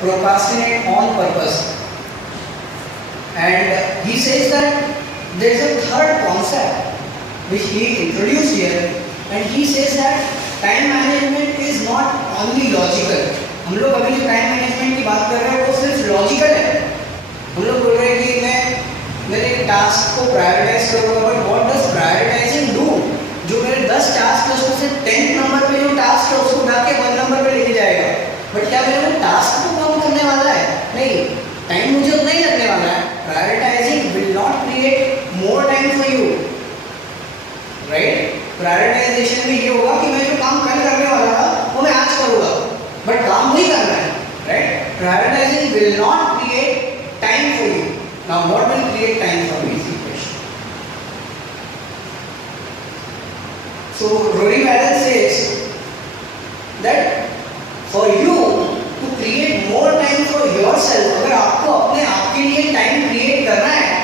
procrastinate on purpose. And he says that there is a third concept which he introduced here, and he says that time management is not only logical. हम लोग अभी जो time management की बात कर रहे हैं वो सिर्फ लॉजिकल है. हम लोग बोल रहे हैं कि मैं मेरे टास्क को प्रायोरिटाइज करूँगा, but what does prioritising do? जो मेरे 10 टास्क है उसमें से 10th नंबर पे जो टास्क है उसको उठा के 1 नंबर पे लेके जाएगा. बट क्या मेरे को टास्क को कम करने वाला है? नहीं, टाइम मुझे उतना ही लगने वाला है. Prioritising will not create more time for you, right? Prioritisation में ये होगा कि मैं जो काम कल करने वाला था वो मैं आज करूँगा, बट काम नहीं करना है, right? Prioritising will not create time for you. Now what will create time for me? So Rory Madden says that for you to create more time for yourself, अगर आपको अपने आप के लिए टाइम क्रिएट करना है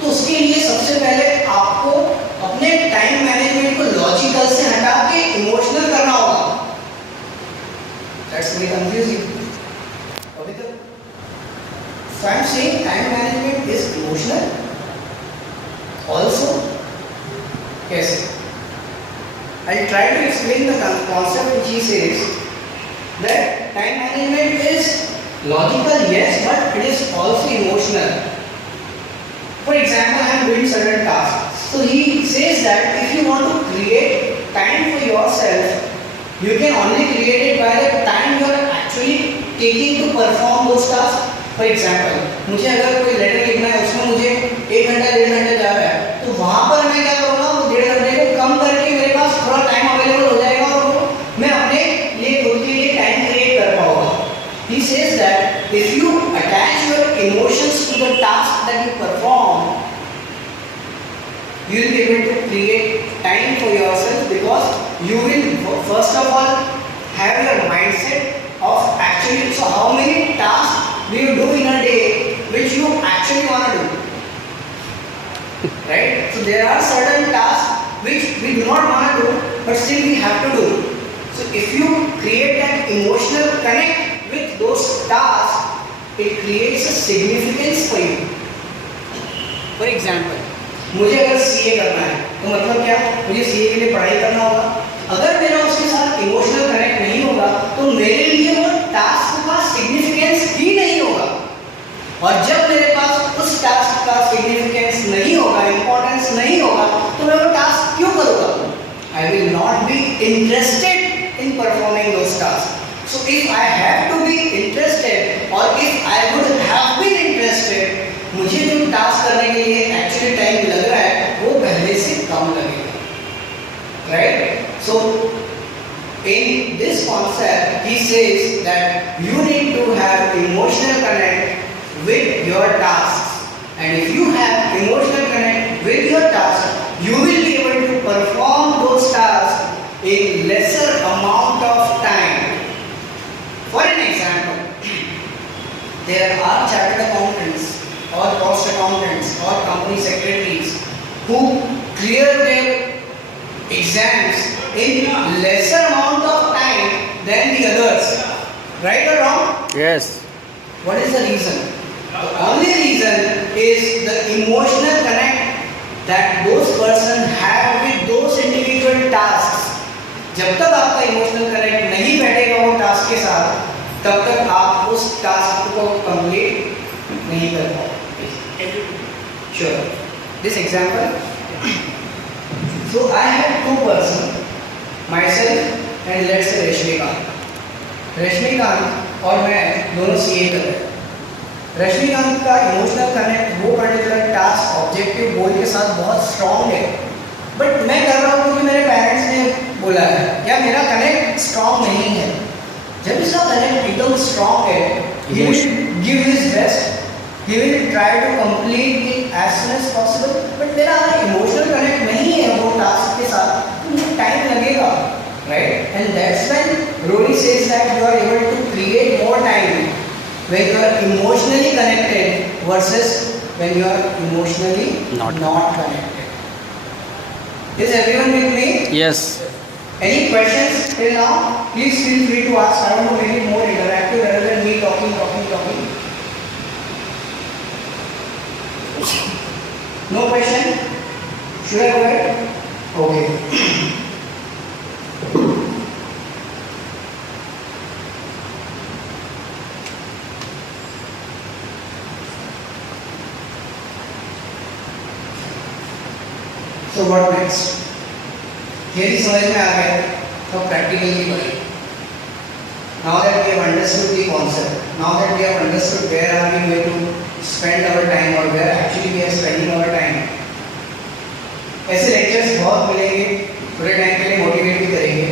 तो उसके लिए सबसे पहले आपको अपने टाइम मैनेजमेंट को लॉजिकल से हटा के इमोशनल करना होगा. That's very confusing. So I'm saying time management is emotional also. कैसे? I'll try to explain the concept which he says that time management is logical, yes, but it is also emotional. For example, I am doing certain tasks. So he says that if you want to create time for yourself, you can only create it by the time you are actually taking to perform those tasks. For example, मुझे अगर कोई letter लिखना है उसमें मुझे 1 घंटा 1.5 घंटा जा रहा है, तो वहाँ पर मैं क्या करूँगा, वो 1.5 घंटे को कम करके मेरे पास थोड़ा टाइम अवेलेबल हो जाएगा और मैं अपने लिए खुद के लिए टाइम क्रिएट कर पाऊँगा. He says that if you attach your emotions to the task that you perform, you will be able to create time for yourself, because you will first of all have your mindset of actually, so how many tasks do you do in a day which you actually want to do, right? So there are certain tasks which we do not want to do, but still we have to do. So if you create an emotional connect with those tasks, it creates a significance for you. For example, मुझे अगर CA करना है तो मतलब क्या, मुझे CA के लिए पढ़ाई करना होगा. अगर मेरा उसके साथ इमोशनल कनेक्ट नहीं होगा तो मेरे लिए वो टास्क का सिग्निफिकेंस ही नहीं होगा. और जब मेरे पास उस टास्क का सिग्निफिकेंस नहीं होगा, इंपॉर्टेंस नहीं होगा, तो मैं वो टास्क क्यों करूँगा? I will not be interested in performing those tasks. So if I have to be interested, or if I would have been interested, मुझे जो टास्क करने के लिए एक्चुअली टाइम लग रहा है वो पहले से कम लगेगा, right? So in this concept, he says that you need to have emotional connect with your tasks, and if you have emotional connect with your tasks, you will be able to perform those tasks in lesser amount of time. For an example, there are chartered accountants or cost accountants or company secretaries who clear their exams in lesser amount of time than the others. Right or wrong? Yes. What is the reason? The only reason is the emotional connect that those person have with those individual tasks. जब तक आपका emotional connect नहीं बैठेगा वो task के साथ, तब तक आप उस टास्क को कंप्लीट नहीं कर पाओगे. Sure. This example. So I have two persons, myself and let's say Rashmikant. Rashmikant और मैं दोनों CA कर रहे हैं. रश्मिकांत का इमोशनल कनेक्ट वो पर्टिकुलर टास्क ऑब्जेक्टिव गोल के साथ बहुत स्ट्रॉन्ग है, बट मैं कर रहा हूँ क्योंकि मेरे पेरेंट्स ने बोला है, या मेरा कनेक्ट स्ट्रॉन्ग नहीं है. जब इसका कनेक्ट एकदम स्ट्रॉन्ग है, he will give his best, he will try to complete it as soon as possible. But मेरा अगर इमोशनल कनेक्ट नहीं है वो टास्क के साथ तो मुझे टाइम लगेगा, right? And that's when Rory says that you are able to create more time when you are emotionally connected versus when you are emotionally not connected. Is everyone with me? Yes. Any questions till now? Please feel free to ask. I want to make it more interactive rather than me Should I go ahead? Okay. So what next? Theory समझ में आ गया, तो practically बढ़े. Now that we have understood the concept, now that we have understood where are we going to spend our time or where actually we are spending our time, ऐसे lectures बहुत मिलेंगे, थोड़े time के लिए motivate भी करेंगे.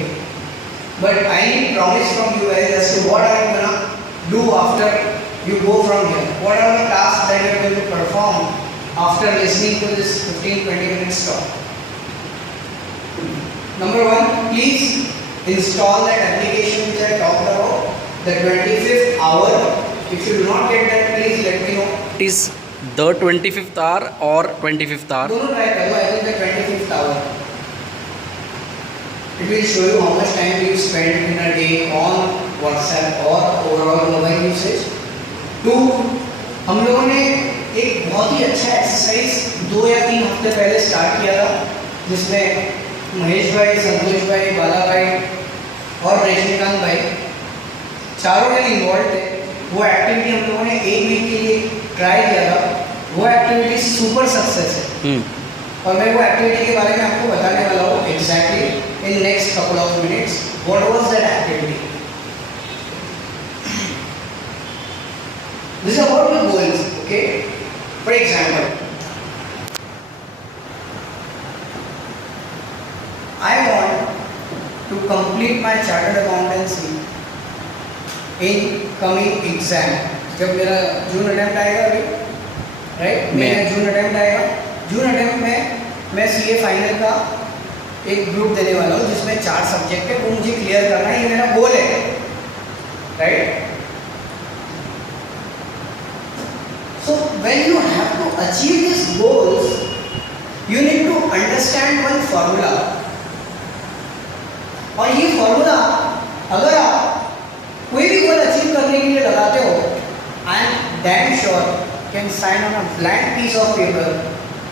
But I need promise from you guys as to what are you gonna do after you go from here. What are the tasks that you are going to perform after listening to this 15-20 minutes talk? Number one, please install that application which I talked about, the 25th hour. If you do not get that, please let me know. It is the 25th hour or 25th hour? दोनों try करो. I think the 25th hour. It will show you how much time you spend in a day on WhatsApp or overall mobile usage. 2, हम लोगों ने एक बहुत ही अच्छा exercise 2 या 3 हफ्ते पहले स्टार्ट किया था, जिसमें महेश भाई, संतोष भाई, बाला भाई और रजनीकांत भाई चारों जन इन्वॉल्व थे. वो एक्टिविटी हम लोगों ने 1 वीक के लिए ट्राई किया था. वो एक्टिविटी सुपर सक्सेस है और मैं वो एक्टिविटी के बारे में आपको बताने वाला हूँ exactly in next couple of minutes. What was that activity? This is about your goals. Okay, for example, I want to complete my chartered accountancy in coming exam. जब मेरा जून अटेम्प्ट आएगा अभी, राइट, मेरा जून अटेम्प्ट आएगा. जून attempt में मैं CA final का एक ग्रुप देने वाला हूँ जिसमें 4 सब्जेक्ट है, वो मुझे क्लियर करना है. ये मेरा गोल है, right. So when you have to achieve these goals, you need to understand one formula. और ये फॉर्मूला अगर आप कोई भी गोल अचीव करने के लिए लगाते हो, I am damn sure can sign on a blank piece of paper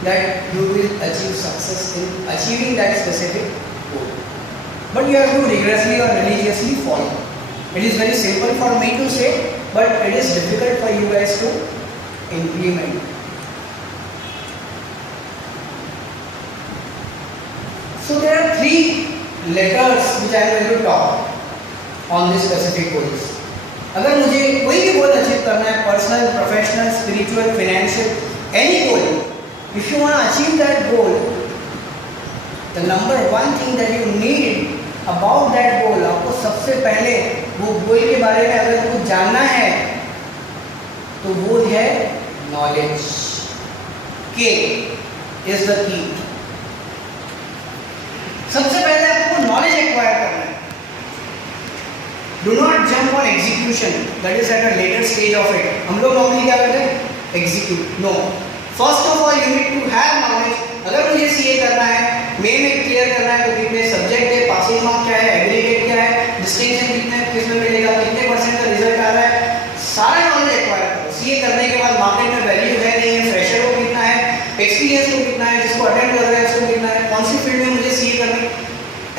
that you will achieve success in achieving that specific goal. But you have to rigorously or religiously follow. It is very simple for me to say, but it is difficult for you guys to implement. So there are 3 letters which I am going to talk on this specific goals. अगर मुझे कोई भी goal achieve करना है, personal, professional, spiritual, financial, any goal, if you want to achieve that goal, the number one thing that you need about that goal, आपको सबसे पहले वो गोल के बारे में अगर कुछ जानना है तो वो है knowledge. K is the key. सबसे पहले आपको knowledge acquire करना है. Do not jump on execution. That is at a later stage of it. हम लोग normally क्या करते हैं? Execute. No. First of all, you need to have knowledge. अगर मुझे CA करना है, में क्लियर करना है, तो कितने सब्जेक्ट है, पासिंग मार्क क्या है, एग्रीगेट क्या है, डिस्टिंक्शन कितने किसमें मिलेगा, कितने % का रिजल्ट आ रहा है, सारा नॉलेज एक्वायर करो. CA करने के बाद मार्केट में वैल्यू है नहीं है, फ्रेशर को कितना है, एक्सपीरियंस को कितना है, जिसको अटेंड कर रहा है उसको कितना है, कौन सी फील्ड में मुझे CA करनी.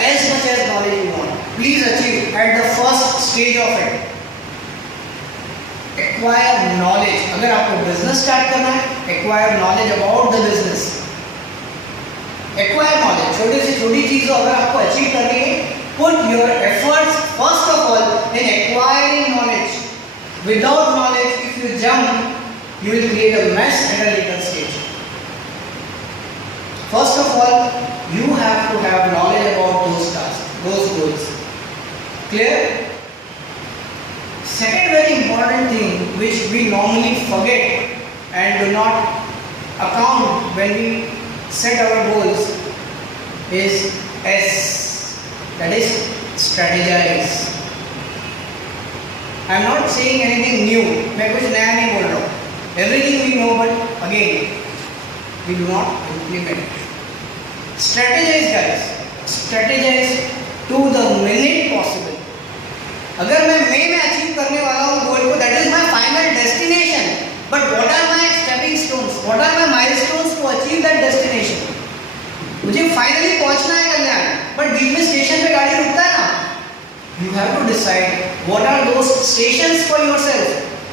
As much as knowledge you want, please achieve at the first stage of it. Acquire knowledge. अगर आपको बिजनेस स्टार्ट करना है, acquire knowledge about the business. Acquire knowledge. छोटी से छोटी चीज़ों अगर आपको अचीव करनी है, put your efforts first of all in acquiring knowledge. Without knowledge, if you jump, you will create a mess at a later stage. First of all, you have to have knowledge about those tasks, those goals. Clear? Second very important thing which we normally forget and do not account when we set our goals is S. That is strategize. I am not saying anything new. मैं कुछ नया नहीं बोल रहा हूँ. Everything we know, but again, we do not implement. Strategize, guys. Strategize to the minute possible. अगर मैं मई में अचीव करने वाला हूँ गोल को, that is my final destination. But what are my stepping stones? What are my milestones to achieve that destination? have to decide what are those stations for yourself,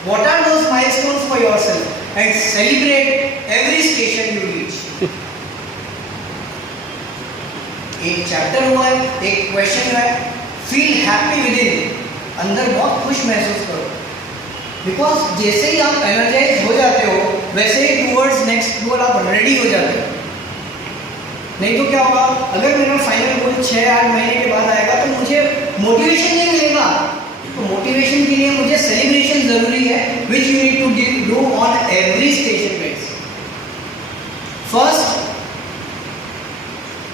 what are those milestones for yourself, and celebrate every station you reach. एक chapter हुआ है, एक question है, feel happy with in, अंदर बहुत खुश महसूस करो, बिकॉज जैसे ही आप एनर्जाइज हो जाते हो वैसे ही टूवर्ड्स नेक्स्ट गोल आप रेडी हो जाते हो. नहीं तो क्या होगा, अगर मेरा फाइनल गोल 6-8 महीने के बाद आएगा तो मुझे मोटिवेशन नहीं मिलेगा. तो मोटिवेशन के लिए मुझे सेलिब्रेशन जरूरी है, which you need to do on every station base. First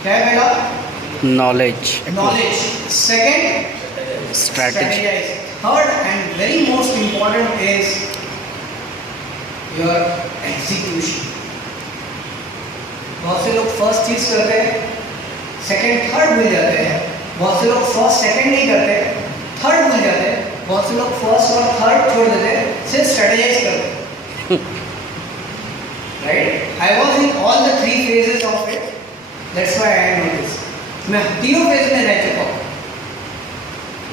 क्या है बेटा? knowledge, Knowledge. Second, strategy, strategize. Third and very most important is your execution. बहुत से लोग फर्स्ट चीज करते हैं, सेकंड थर्ड भूल जाते हैं. बहुत से लोग फर्स्ट सेकंड नहीं करते, थर्ड भूल जाते हैं. बहुत से लोग फर्स्ट और थर्ड छोड़ देते हैं, सिर्फ स्ट्रेटेजाइज करते हैं. Right? I was in all the 3 phases of it. That's why I know this. मैं तीनों फेज में रह चुका हूँ,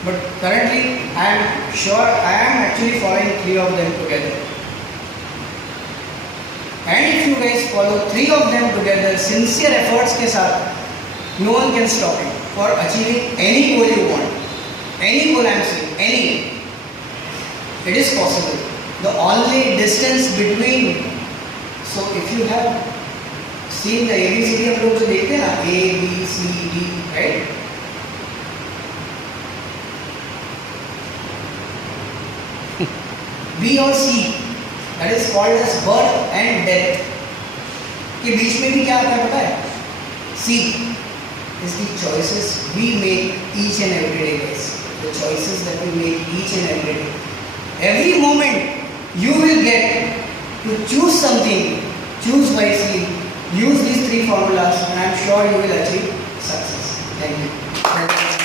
but currently I am sure I am actually following 3 of them together. And if you guys follow 3 of them together, sincere efforts के साथ, no one can stop you for achieving any goal you want. Any goal I am saying, any. It is possible. The only distance between, so if you have seen the ABCD हम लोग जो देखते हैं ना, A, B, C, D, right? B और C, that is called as birth and death. के बीच में भी क्या आता है पता है? C is the choices we make each and every day, guys. The choices that we make each and every day. Every moment you will get to choose something. Choose wisely. Use these 3 formulas, and I am sure you will achieve success. Thank you.